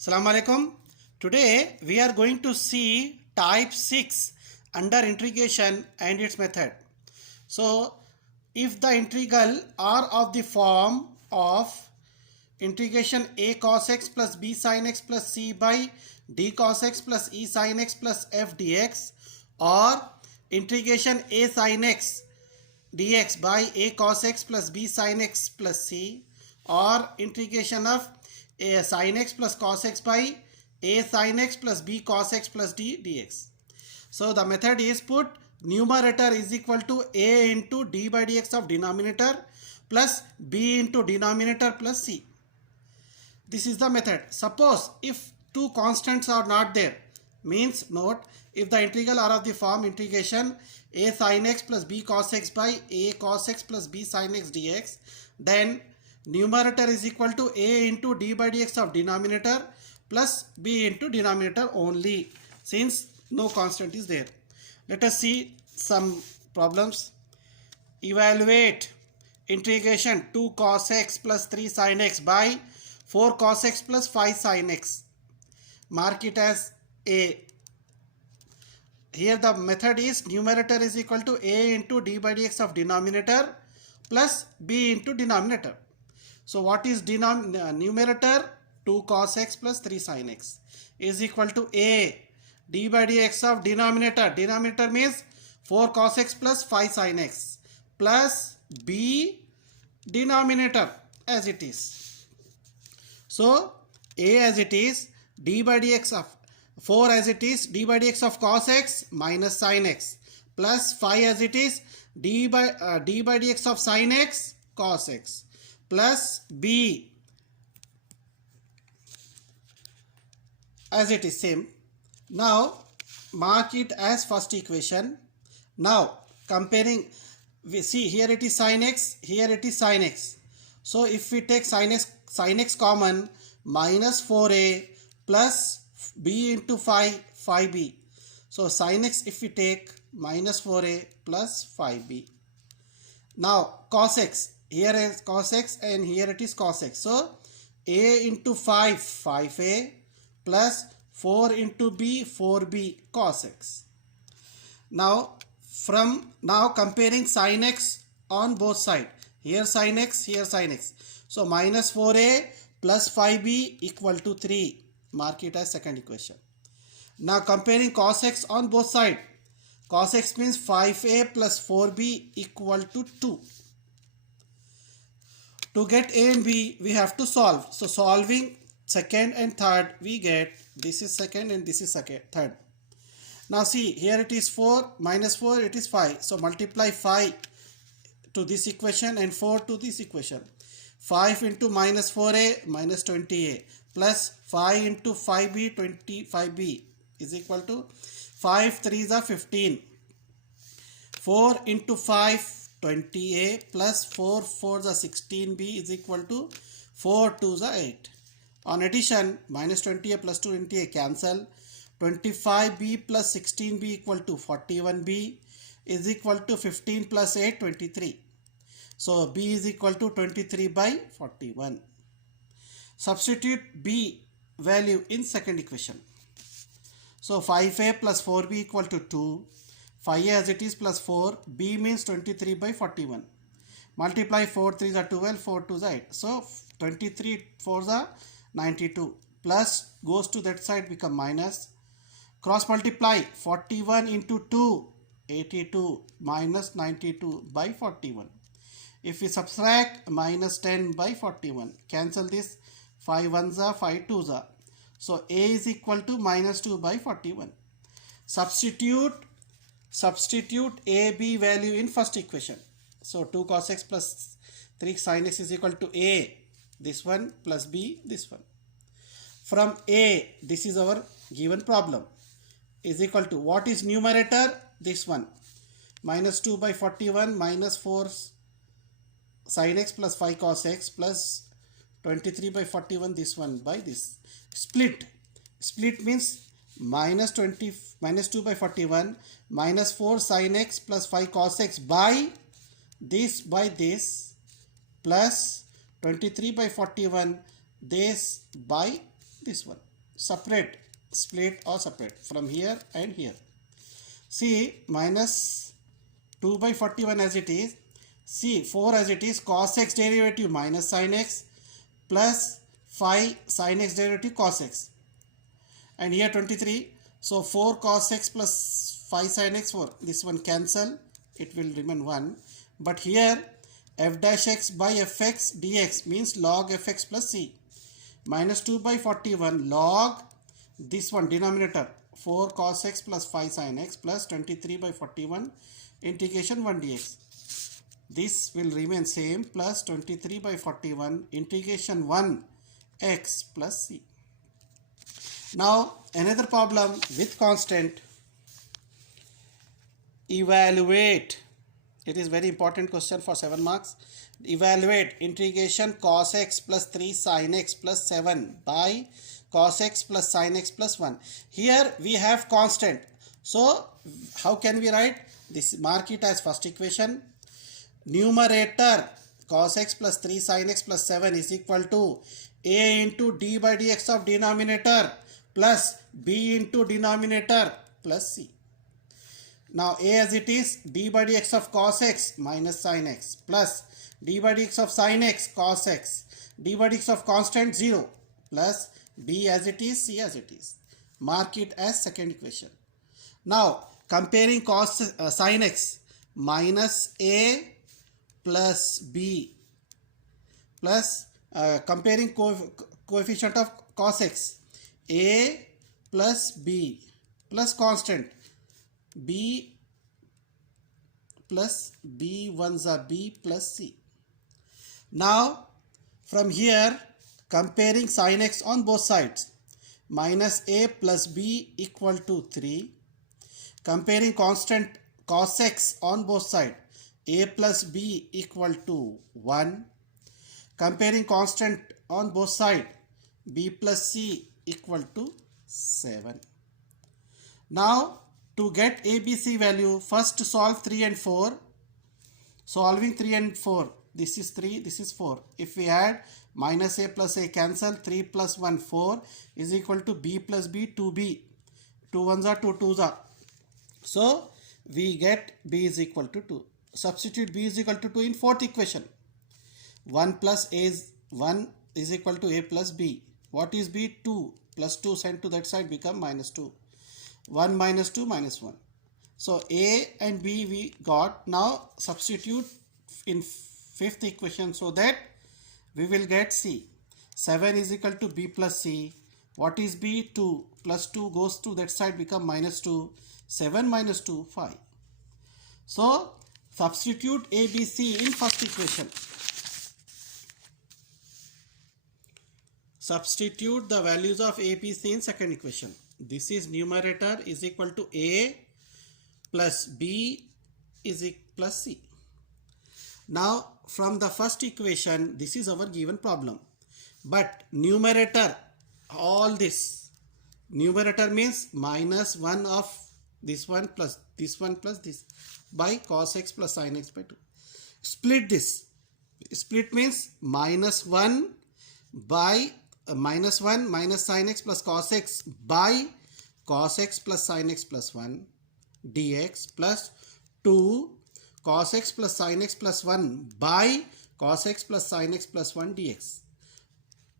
Assalamu alaikum. Today we are going to see type 6 under integration and its method. So if the integral are of the form of integration a cos x plus b sin x plus c by d cos x plus e sin x plus f dx, or integration a sin x dx by a cos x plus b sin x plus c, or integration of a sin x plus cos x by a sin x plus b cos x plus d dx. So the method is put numerator is equal to a into d by dx of denominator plus b into denominator plus c. This is the method. Suppose if two constants are not there, means note, if the integral are of the form integration a sin x plus b cos x by a cos x plus b sin x dx, then numerator is equal to a into d by dx of denominator plus b into denominator only, since no constant is there. Let us see some problems. Evaluate integration 2 cos x plus 3 sin x by 4 cos x plus 5 sin x. Mark it as A. Here the method is numerator is equal to a into d by dx of denominator plus b into denominator. So what is numerator? 2 cos x plus 3 sin x is equal to a d by dx of denominator. Denominator means 4 cos x plus 5 sin x plus b denominator as it is. So a as it is, d by dx of 4 as it is, d by dx of cos x minus sin x, plus 5 as it is, d by dx of sin x cos x, plus b as it is same. Now mark it as first equation. Now comparing, we see here it is sin x, here it is sin x. So if we take sin x common, minus 4a plus b into 5b. So sin x if we take minus 4a plus 5b. Now cos x, here is cos x and here it is cos x. So a into 5a plus 4 into b 4b cos x. Now comparing sin x on both sides. Here sin x, here sin x. So minus 4a plus 5b equal to 3. Mark it as second equation. Now comparing cos x on both sides. Cos x means 5a plus 4b equal to 2. To get a and b, we have to solve. So solving second and third, we get this is second and this is third. Now see, here it is 4, minus 4, it is 5. So multiply 5 to this equation and 4 to this equation. 5 into minus 4a minus 20a plus 5 into 5b 25b is equal to 5 3s are 15. 4 into 5 20a plus 4 4s are 16b is equal to 4 2s are 8. On addition, minus 20a plus 20a cancel. 25b plus 16b equal to 41b is equal to 15 plus 8 23. So b is equal to 23 by 41. Substitute b value in second equation. So 5a plus 4b equal to 2. 5a as it is plus 4. b means 23 by 41. Multiply 4 3s are 12, 4 2s are 8. So 23 4s are 92. Plus goes to that side, become minus. Cross multiply 41 into 2, 82 minus 92 by 41. If we subtract minus 10 by 41, cancel this, 5 1s are 5 2s are. So a is equal to minus 2 by 41. Substitute a b value in first equation. So 2 cos x plus 3 sin x is equal to a, this one, plus b, this one. From a, this is our given problem, is equal to, what is numerator? This one, minus 2 by 41 minus 4 sin x plus 5 cos x plus 23 by 41, this one by this. Split means minus 2 by 41 minus 4 sin x plus 5 cos x by this plus 23 by 41 this by this one. separate, split or separate from here and here. See, minus 2 by 41 as it is. See, 4 as it is, cos x derivative minus sin x plus 5 sin x derivative cos x. And here 23. So 4 cos x plus 5 sin x, 4. This one cancel. It will remain 1. But here f dash x by fx dx means log fx plus c. Minus 2 by 41 log this one denominator 4 cos x plus 5 sin x plus 23 by 41 integration 1 dx. This will remain same plus 23 by 41 integration 1 x plus c. Now another problem with constant. Evaluate. It is very important question for 7 marks. Evaluate integration cos x plus 3 sin x plus 7 by cos x plus sin x plus 1. Here we have constant. So how can we write this? Mark it as first equation. Numerator cos x plus 3 sin x plus 7 is equal to a into d by dx of denominator plus b into denominator plus c. Now a as it is, d by dx of cos x minus sin x plus d by dx of sin x cos x, d by dx of constant 0 plus b as it is, c as it is. Mark it as second equation. Now comparing sin x minus a plus b plus comparing coefficient of cos x, a plus b plus constant b plus b ones are b plus c. Now from here comparing sin x on both sides, minus a plus b equal to 3. Comparing constant cos x on both sides, a plus b equal to 1. Comparing constant on both sides, b plus c equal to 7. Now to get ABC value, first solve 3 and 4. Solving 3 and 4, this is 3, this is 4. If we add minus a plus a cancel, 3 plus 1 4 is equal to b plus b 2b. 2 ones are 2 twos are. So we get b is equal to 2. Substitute b is equal to 2 in fourth equation. 1 plus a is 1 is equal to a plus b. What is b? 2 plus 2 sent to that side become minus 2. 1 minus 2 minus 1. So a and b we got. Now substitute in fifth equation so that we will get c. 7 is equal to b plus c. What is b? 2 plus 2 goes to that side become minus 2. 7 minus 2 5. So substitute a, b, c in first equation. Substitute the values of a, b, c in second equation. This is numerator is equal to a plus b is plus c. Now from the first equation, this is our given problem. But numerator, all this, numerator means minus 1 of this one plus this one plus this by cos x plus sin x by 2. Split this. Split means minus 1 by minus 1 minus sin x plus cos x by cos x plus sin x plus 1 dx plus 2 cos x plus sin x plus 1 by cos x plus sin x plus 1 dx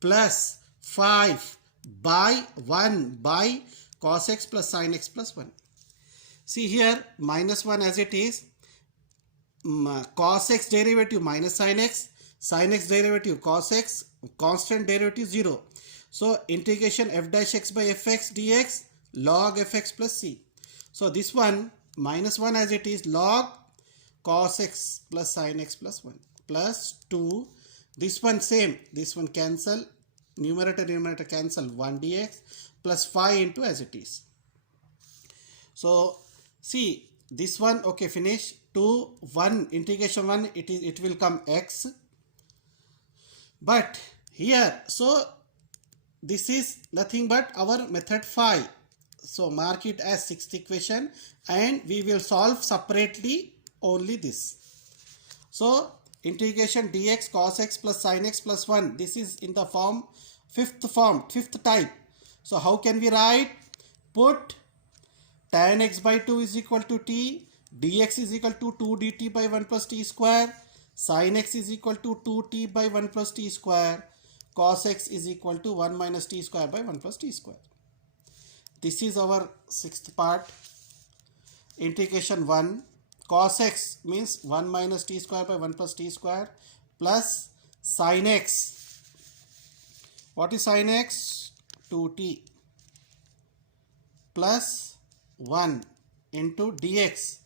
plus 5 by 1 by cos x plus sin x plus 1. See here minus 1 as it is, cos x derivative minus sin x derivative cos x, constant derivative 0. So integration f dash x by fx dx log fx plus c. So this one minus 1 as it is log cos x plus sin x plus 1 plus 2. This one same, this one cancel, numerator cancel 1 dx plus 5 into as it is. So see this one, okay, finish. 2 1 integration 1 it will come x. But here, so this is nothing but our method 5. So mark it as sixth equation and we will solve separately only this. So integration dx cos x plus sin x plus 1, this is in the form fifth type. So how can we write? Put tan x by 2 is equal to t, dx is equal to 2 dt by 1 plus t square, sin x is equal to 2t by 1 plus t square, cos x is equal to 1 minus t square by 1 plus t square. This is our sixth part. Integration 1, cos x means 1 minus t square by 1 plus t square plus sin x. What is sin x? 2t plus 1 into dx.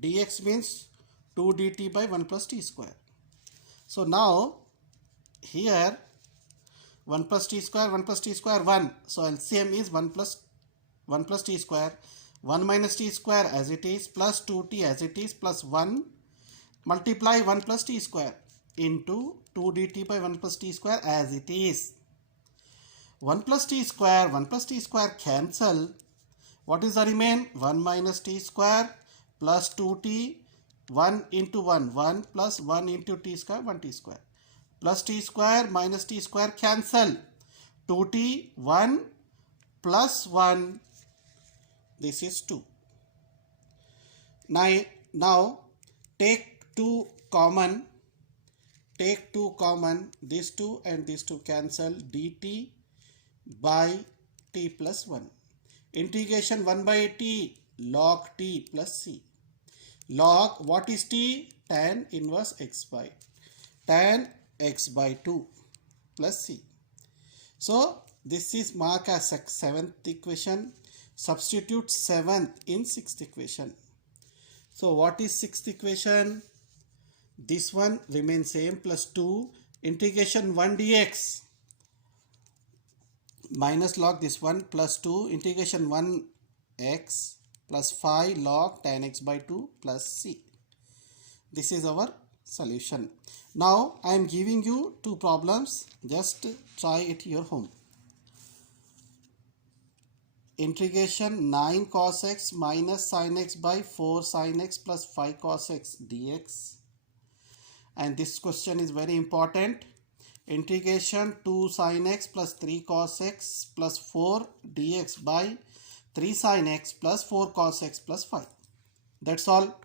dx means 2 dt by 1 plus t square. So now here 1 plus t square, 1 plus t square, 1. So LCM is 1 plus t square, 1 minus t square as it is, plus 2t as it is, plus 1 multiply 1 plus t square into 2 dt by 1 plus t square as it is. 1 plus t square, 1 plus t square cancel. What is the remain? 1 minus t square plus 2t, 1 into 1, 1 plus 1 into t square, 1 t square. Plus t square minus t square cancel. 2t, 1 plus 1, this is 2. Now take 2 common. Take 2 common. These 2 and these 2 cancel. dt by t plus 1. Integration 1 by t log t plus c. Log, what is t? Tan inverse x by tan x by 2 plus c. So this is marked as 7th equation. Substitute 7th in 6th equation. So what is 6th equation? This one remains same, plus 2 integration 1 dx minus log this one plus 2 integration 1 x plus 5 log tan x by 2 plus c. This is our solution. Now I am giving you 2 problems. Just try it your home. Integration 9 cos x minus sin x by 4 sin x plus 5 cos x dx. And this question is very important. Integration 2 sin x plus 3 cos x plus 4 dx by 3 sin x plus 4 cos x plus 5. That's all.